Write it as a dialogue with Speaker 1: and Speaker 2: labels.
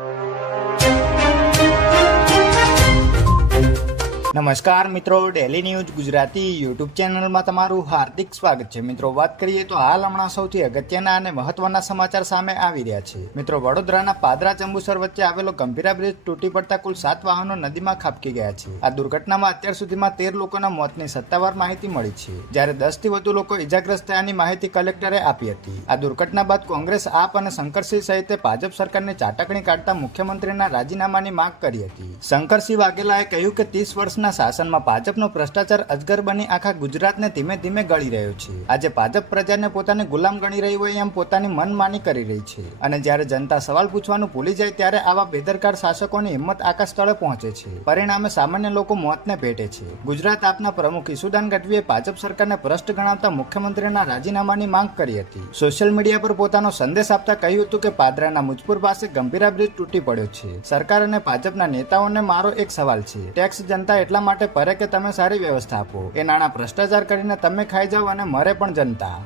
Speaker 1: you. નમસ્કાર મિત્રો daily news Gujarati YouTube ચેનલમાં તમારું હાર્દિક સ્વાગત છે. મિત્રો, વાત કરીએ તો હાલ હમણાં સૌથી અગત્યના અને મહત્વના સમાચાર સામે આવી રહ્યા છે. મિત્રો, વડોદરાના પાદરા ચંબુસર વચ્ચે આવેલો ગંભીરા બ્રિજ તૂટી પડતા કુલ સાત વાહનો નદીમાં ખાબકી ગયા છે. આ દુર્ઘટનામાં અત્યાર સુધીમાં તેર લોકોના મોતની સત્તાવાર માહિતી મળી છે. જ્યારે દસથી વધુ લોકો ઇજાગ્રસ્ત થયાની માહિતી કલેક્ટરે આપી હતી. આ દુર્ઘટના બાદ કોંગ્રેસ આપ અને શંકરસિંહ સહિતે ભાજપ સરકારની ચાટકણી કાઢતા મુખ્યમંત્રીના રાજીનામાની માંગ કરી હતી. શંકરસિંહ વાઘેલાએ કહ્યું કે ત્રીસ વર્ષના શાસનમાં ભાજપનો ભ્રષ્ટાચાર અજગર બની આખા ગુજરાતને ધીમે ધીમે ગળી રહ્યો છે. આજે ભાજપ પ્રજાને પોતાને ગુલામ ગણી રહી હોય એમ પોતાની મનમાની કરી રહી છે. અને જ્યારે જનતા સવાલ પૂછવાનું ભૂલી જાય ત્યારે આવા બેદરકાર શાસકોની હિંમત આકાશ સ્થળે પહોંચે છે. પરિણામે સામાન્ય લોકો મોતને ભેટે છે. ગુજરાત આપના પ્રમુખ ઈસુદાન ગઢવીએ ભાજપ સરકારને ભ્રષ્ટ ગણાવતા મુખ્યમંત્રીના રાજીનામાની માંગ કરી હતી. સોશિયલ મીડિયા પર પોતાનો સંદેશ આપતા કહ્યું હતું કે પાદરાના મુજપુર પાસે ગંભીરા બ્રિજ તૂટી પડ્યો છે. સરકાર અને ભાજપના નેતાઓને મારો એક સવાલ છે. ટેક્સ જનતા એટલા માટે ભરે કે તમે સારી વ્યવસ્થા આપો. એ નાણાં ભ્રષ્ટાચાર કરીને તમે ખાઈ જાઓ અને મરે પણ જનતા.